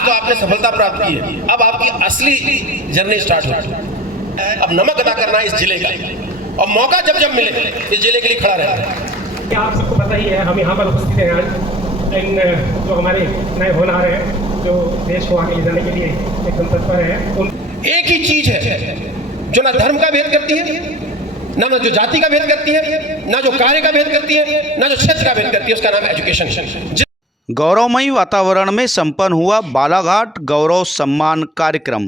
आज तो आपने सफलता प्राप्त की है, अब आपकी असली जर्नी स्टार्ट होगी। अब नमक अदा करना है इस जिले का, और मौका जब जब मिले इस जिले के लिए खड़ा रहना। आप सबको पता ही है, हम यहाँ पर उपस्थित हैं आज इन जो हमारे नए होनहार हैं, जो देश को आगे ले जाने के लिए एकदम तत्पर है। एक ही चीज है जो ना धर्म का भेद करती है, ना जो जाति का भेद करती है, ना जो कार्य का भेद करती है, ना जो क्षेत्र का भेद करती है, उसका नाम है एजुकेशन। गौरवमयी वातावरण में संपन्न हुआ बालाघाट गौरव सम्मान कार्यक्रम।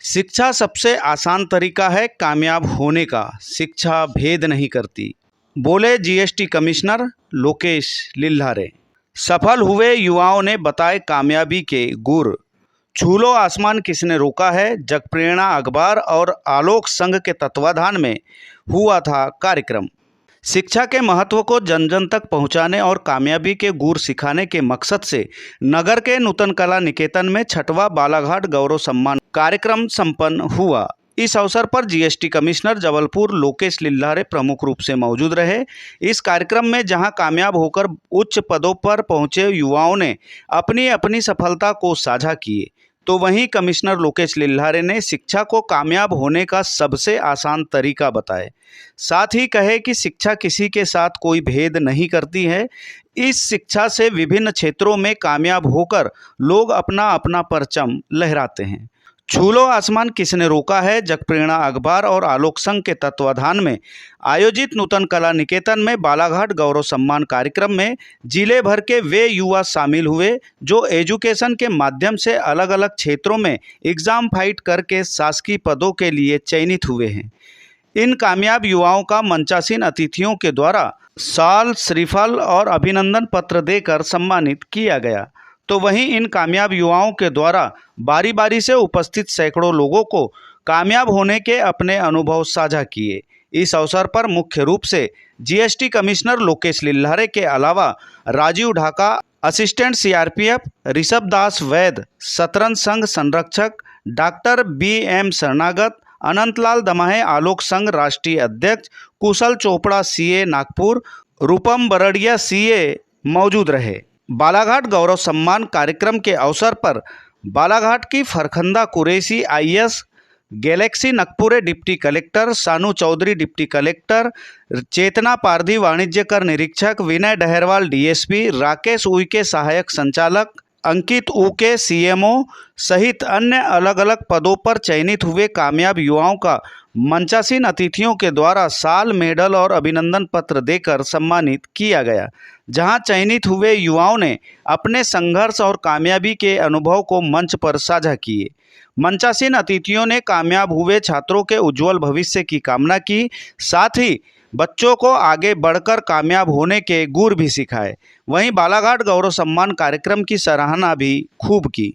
शिक्षा सबसे आसान तरीका है कामयाब होने का, शिक्षा भेद नहीं करती, बोले जीएसटी कमिश्नर लोकेश लिल्हारे। सफल हुए युवाओं ने बताए कामयाबी के गुर। छू लो आसमान किसने रोका है, जगप्रेरणा अखबार और आलोक संघ के तत्वाधान में हुआ था कार्यक्रम। शिक्षा के महत्व को जन जन तक पहुंचाने और कामयाबी के गुर सिखाने के मकसद से नगर के नूतन कला निकेतन में 6वां बालाघाट गौरव सम्मान कार्यक्रम संपन्न हुआ। इस अवसर पर जीएसटी कमिश्नर जबलपुर लोकेश लिल्हारे प्रमुख रूप से मौजूद रहे। इस कार्यक्रम में जहां कामयाब होकर उच्च पदों पर पहुंचे युवाओं ने अपनी अपनी सफलता को साझा किए, तो वहीं कमिश्नर लोकेश लिल्हारे ने शिक्षा को कामयाब होने का सबसे आसान तरीका बताए। साथ ही कहे कि शिक्षा किसी के साथ कोई भेद नहीं करती है। इस शिक्षा से विभिन्न क्षेत्रों में कामयाब होकर लोग अपना अपना परचम लहराते हैं। छू लो आसमान किसने रोका है, जगप्रेरणा अखबार और आलोक संघ के तत्वाधान में आयोजित नूतन कला निकेतन में बालाघाट गौरव सम्मान कार्यक्रम में जिले भर के वे युवा शामिल हुए जो एजुकेशन के माध्यम से अलग अलग क्षेत्रों में एग्जाम फाइट करके शासकीय पदों के लिए चयनित हुए हैं। इन कामयाब युवाओं का मंचासीन अतिथियों के द्वारा शाल, श्रीफल और अभिनंदन पत्र देकर सम्मानित किया गया। तो वहीं इन कामयाब युवाओं के द्वारा बारी बारी से उपस्थित सैकड़ों लोगों को कामयाब होने के अपने अनुभव साझा किए। इस अवसर पर मुख्य रूप से जीएसटी कमिश्नर लोकेश लिल्हारे के अलावा राजीव ढाका, असिस्टेंट सीआरपीएफ ऋषभ दास वैद, शतरंज संघ संरक्षक डॉक्टर BM शरणागत, अनंतलाल दमाहे आलोक संघ राष्ट्रीय अध्यक्ष, कुशल चोपड़ा CA नागपुर, रूपम बरड़िया CA मौजूद रहे। बालाघाट गौरव सम्मान कार्यक्रम के अवसर पर बालाघाट की Farkhanda Qureshi IAS, Galaxy Nakpure deputy collector, Sanu Chaudhary deputy collector, Chetna Pardhi वाणिज्य कर निरीक्षक, विनय डहरवाल DSP, राकेश उइके सहायक संचालक, अंकित उके CMO सहित अन्य अलग अलग पदों पर चयनित हुए कामयाब युवाओं का मंचासीन अतिथियों के द्वारा साल, मेडल और अभिनंदन पत्र देकर सम्मानित किया गया, जहां चयनित हुए युवाओं ने अपने संघर्ष और कामयाबी के अनुभव को मंच पर साझा किए। मंचासीन अतिथियों ने कामयाब हुए छात्रों के उज्जवल भविष्य की कामना की, साथ ही बच्चों को आगे बढ़कर कामयाब होने के गुर भी सिखाए। वहीं बालाघाट गौरव सम्मान कार्यक्रम की सराहना भी खूब की।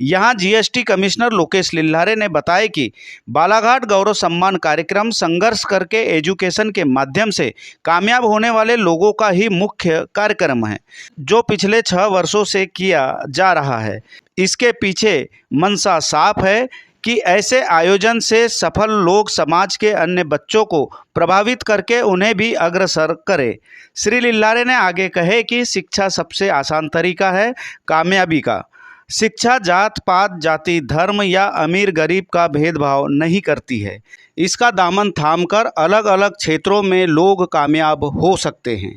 यहां जीएसटी कमिश्नर लोकेश लिल्हारे ने बताया कि बालाघाट गौरव सम्मान कार्यक्रम संघर्ष करके एजुकेशन के माध्यम से कामयाब होने वाले लोगों का ही मुख्य कार्यक्रम है, जो पिछले 6 वर्षों से किया जा रहा है। इसके पीछे मंशा साफ है कि ऐसे आयोजन से सफल लोग समाज के अन्य बच्चों को प्रभावित करके उन्हें भी अग्रसर करें। श्री लिल्हारे ने आगे कहे कि शिक्षा सबसे आसान तरीका है कामयाबी का। शिक्षा जात पात, जाति, धर्म या अमीर गरीब का भेदभाव नहीं करती है। इसका दामन थामकर अलग अलग क्षेत्रों में लोग कामयाब हो सकते हैं।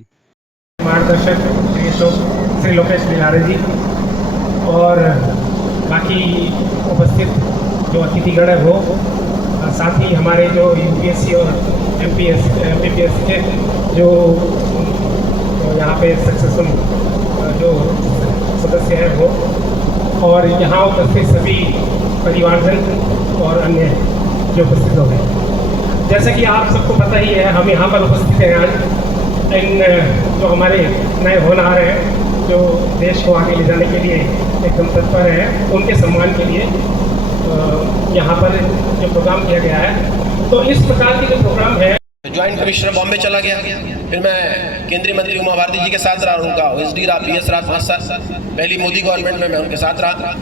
मार्गदर्शक श्री लोकेश लिल्हारे जी और बाकी उपस्थित जो अतिथिगण है वो, साथ ही हमारे जो UPSC और MPPS के जो यहाँ पे सक्सेसफुल जो सदस्य हैं वो, और यहाँ उपस्थित सभी परिवारजन और अन्य जो उपस्थित हो गए। जैसे कि आप सबको पता ही है, हम यहाँ पर उपस्थित हैं आज इन जो हमारे नए होनहार हैं, जो देश को आगे ले जाने के लिए एकदम तत्पर है, उनके सम्मान के लिए यहाँ पर जो प्रोग्राम किया गया है। तो इस प्रकार के जो प्रोग्राम है, ज्वाइंट कमिश्नर बॉम्बे चला गया, फिर मैं केंद्रीय मंत्री उमा भारती जी के साथ रहा, उनका OSD रहा, PS रहा 5 साल, पहली मोदी गवर्नमेंट में मैं उनके साथ रहा,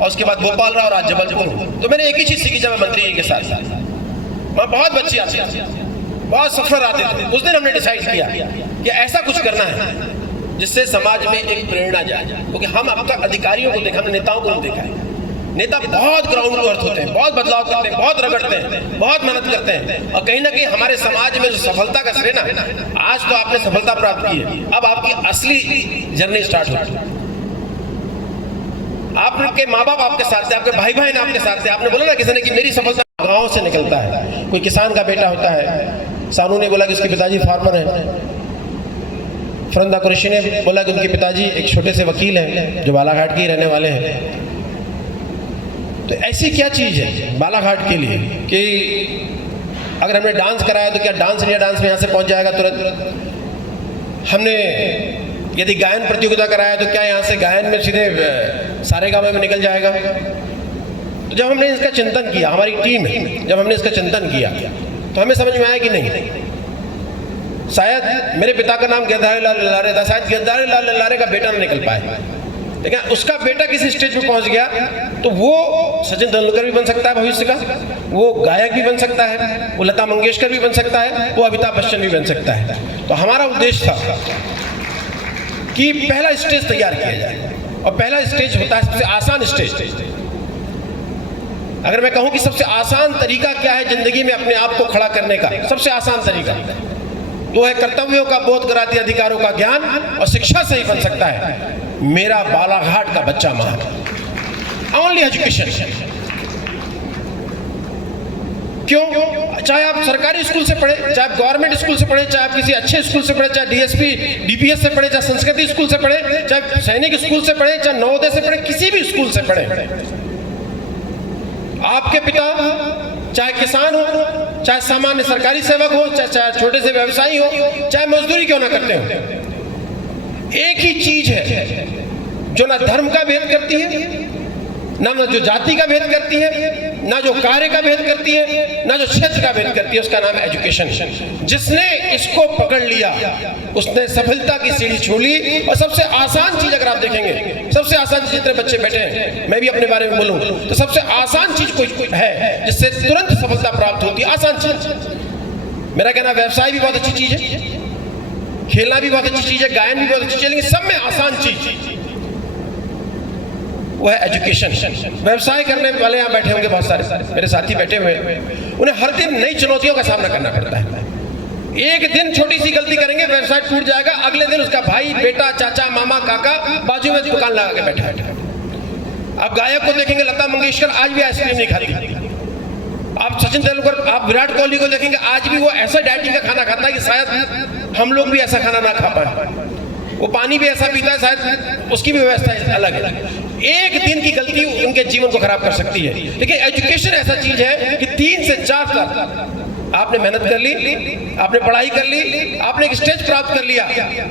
और उसके बाद भोपाल रहा और आज जबलपुर। तो मैंने एक ही चीज़ सीखी जब मैं मंत्री जी के साथ था, वहाँ बहुत बच्चे आते थे, बहुत सफर आते थे। उस दिन हमने डिसाइड किया कि ऐसा कुछ करना है जिससे समाज में एक प्रेरणा जाए, क्योंकि हम अब तक अधिकारियों को देखा, हमने नेताओं को नहीं देखा है। नेता बहुत ग्राउंड टू अर्थ होते हैं, बहुत बदलाव करते हैं, बहुत रगड़ते हैं, बहुत मेहनत करते हैं, और कहीं ना कहीं हमारे समाज में जो सफलता का श्रेय ना, आज तो आपने सफलता प्राप्त की है, अब आपकी असली जर्नी स्टार्ट होगी। आपके माँ बाप आपके साथ थे, आपके भाई बहन आपके साथ थे। आपने बोला ना किसी ने कि मेरी सफलता गाँव से निकलता है। कोई किसान का बेटा होता है, सानू ने बोला कि उसके पिताजी फार्मर हैं, फरंदा कुरैशी ने बोला कि उनके पिताजी एक छोटे से वकील हैं जो बालाघाट के ही रहने वाले हैं। तो ऐसी क्या चीज़ है बालाघाट के लिए कि अगर हमने डांस कराया तो क्या डांस इंडिया डांस में यहाँ से पहुँच जाएगा तुरंत? हमने यदि गायन प्रतियोगिता कराया तो क्या यहाँ से गायन में सीधे सारेगामा में निकल जाएगा? तो जब हमने इसका चिंतन किया, हमारी टीम है, जब हमने इसका चिंतन किया तो हमें समझ में आया कि नहीं, शायद मेरे पिता का नाम गिरधारी लाल लल्लारे था, शायद गिरधारी लाल लल्लारे का बेटा ना निकल पाए, लेकिन उसका बेटा किसी स्टेज पे पहुंच गया तो वो सचिन तेंदुलकर भी बन सकता है भविष्य का, वो गायक भी बन सकता है, वो लता मंगेशकर भी बन सकता है, वो अमिताभ बच्चन भी बन सकता है। तो हमारा उद्देश्य था कि पहला स्टेज तैयार किया जाए, और पहला स्टेज होता है सबसे आसान स्टेज। अगर मैं कहूं कि सबसे आसान तरीका क्या है जिंदगी में अपने आप को खड़ा करने का, सबसे आसान तरीका वो है कर्तव्यों का बोध कराती अधिकारों का ज्ञान, और शिक्षा से ही बन सकता है मेरा बालाघाट का बच्चा महान। Only education. क्यों? चाहे आप सरकारी स्कूल से पढ़े, चाहे आप गवर्नमेंट स्कूल से पढ़े, चाहे आप किसी अच्छे स्कूल से पढ़े, चाहे डीएसपी डीपीएस से पढ़े, चाहे संस्कृति स्कूल से पढ़े, चाहे सैनिक स्कूल से पढ़े, चाहे नवोदय से पढ़े, किसी भी स्कूल से पढ़े, आपके पिता चाहे किसान हो, चाहे सामान्य सरकारी सेवक हो, चाहे छोटे से व्यवसायी हो, चाहे मजदूरी क्यों ना करते हो, एक ही चीज है जो ना धर्म का भेद करती है, ना जो जाति का भेद करती है, ना जो कार्य का भेद करती है, ना जो क्षेत्र का भेद करती है, उसका नाम है एजुकेशन। जिसने इसको पकड़ लिया उसने सफलता की सीढ़ी छू ली। और सबसे आसान चीज अगर आप देखेंगे, सबसे आसान चीज, जितने बच्चे बैठे हैं, मैं भी अपने बारे में बोलूं तो सबसे आसान चीज कोई है जिससे तुरंत सफलता प्राप्त होती है, आसान चीज। मेरा कहना, व्यवसाय भी बहुत अच्छी चीज है, खेलना भी बहुत अच्छी चीज है, गायन भी बहुत अच्छी चीज है, लेकिन सब में आसान चीज वो है एजुकेशन। व्यवसाय करने वाले यहाँ बैठे होंगे बहुत सारे मेरे साथी बैठे हुए हैं, उन्हें हर दिन नई चुनौतियों का सामना करना पड़ता है। एक दिन छोटी सी गलती करेंगे, व्यवसाय टूट जाएगा, अगले दिन उसका भाई, बेटा, चाचा, मामा, काका बाजू में दुकान लगा के बैठा है। आप गायक को देखेंगे, लता मंगेशकर आज भी आइसक्रीम नहीं खाती। आप सचिन तेंदुलकर, आप विराट कोहली को देखेंगे, आज भी वो ऐसा डाइटिंग का खाना खाता है कि शायद हम लोग भी ऐसा खाना ना खा पाए। वो पानी भी ऐसा पीता है, शायद उसकी भी व्यवस्था अलग है। एक दिन की गलती उनके जीवन को खराब कर सकती है। लेकिन एजुकेशन ऐसा चीज है कि 3 से 4 साल आपने मेहनत कर ली, आपने पढ़ाई कर ली, आपने एक स्टेज प्राप्त कर लिया,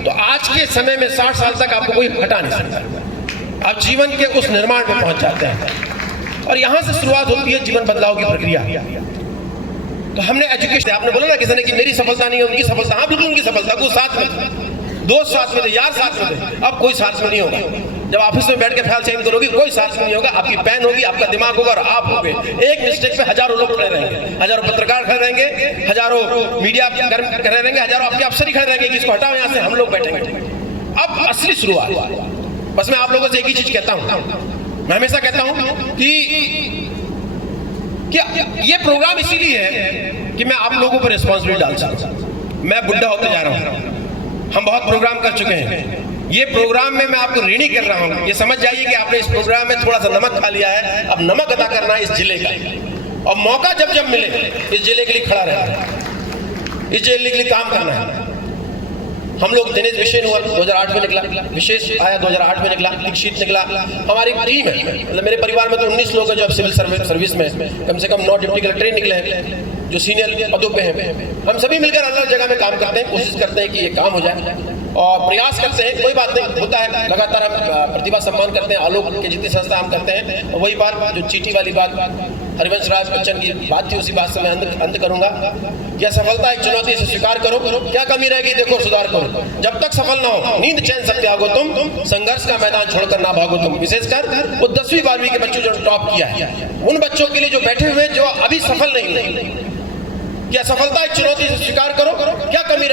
तो आज के समय में 60 साल तक आपको कोई हटा नहीं सकता। आप जीवन के उस निर्माण में पहुंच जाते हैं, और यहां से शुरुआत होती है जीवन बदलाव की प्रक्रिया। तो हमने एजुकेशन, आपने बोला ना किसी ने कि मेरी सफलता नहीं है, उनकी सफलता। हाँ, बिल्कुल उनकी सफलता, को साथ में, दोस्त साथ में थे, यार साथ में थे, अब कोई साथ में नहीं होगा। जब ऑफिस में बैठ के फाइल चेंज करोगे, कोई साथ में नहीं होगा, आपकी पेन होगी, आपका दिमाग होगा, और आप होगे। एक मिस्टेक पे हजारों लोग खड़े रहेंगे, हजारों पत्रकार खड़े रहेंगे, हजारों मीडिया खड़े रहेंगे, हजारों आपके अफसर ही खड़े रहेंगे कि इसको हटाओ यहाँ से, हम लोग बैठेंगे। अब असली शुरुआत। बस मैं आप लोगों से एक ही चीज कहता हूँ, मैं हमेशा कहता हूँ कि ये प्रोग्राम इसीलिए है कि मैं आप लोगों पर रिस्पॉन्सिबिलिटी डाल सकूं। मैं बुढ़ा होते जा रहा हूँ, हम बहुत प्रोग्राम कर चुके हैं, ये प्रोग्राम में मैं आपको ऋणी कर रहा हूँ। ये समझ जाइए कि आपने इस प्रोग्राम में थोड़ा सा नमक खा लिया है, अब नमक अदा करना है इस जिले का, और मौका जब जब मिले इस जिले के लिए खड़ा रहना है, इस जिले के लिए काम करना है। हम लोग दिनेश विशेष हुआ 2008 में निकला, विशेष आया 2008 में निकला, दीक्षित निकला। हमारी टीम है, मतलब मेरे परिवार में तो 19 लोग हैं जो अब सिविल सर्विस में, कम से कम 9 डिप्टी कलेक्टर निकले हैं जो सीनियर पदों पे हैं। हम सभी मिलकर अलग अलग जगह में काम करते हैं, कोशिश करते हैं कि ये काम हो जाए, और प्रयास करते हैं। कोई बात नहीं, होता है, लगातार हम प्रतिभा सम्मान करते हैं, आलोक के जितनी संस्था हम करते हैं। और वही बात जो चीटी वाली बात, हरिवंश राज बच्चन की बात थी, उसी बात से मैं अंत करूंगा। यह सफलता एक चुनौती, से स्वीकार करो, क्या कमी रहेगी देखो, सुधार करो। जब तक सफल ना हो, नींद चैन सब त्यागो तुम, संघर्ष का मैदान छोड़कर ना भागो तुम। विशेषकर वो 10वीं 12वीं के बच्चों जो टॉप किया है, उन बच्चों के लिए जो बैठे हुए जो अभी सफल नहीं हुए, क्या सफलता एक चुनौती, से स्वीकार करो, क्या कमी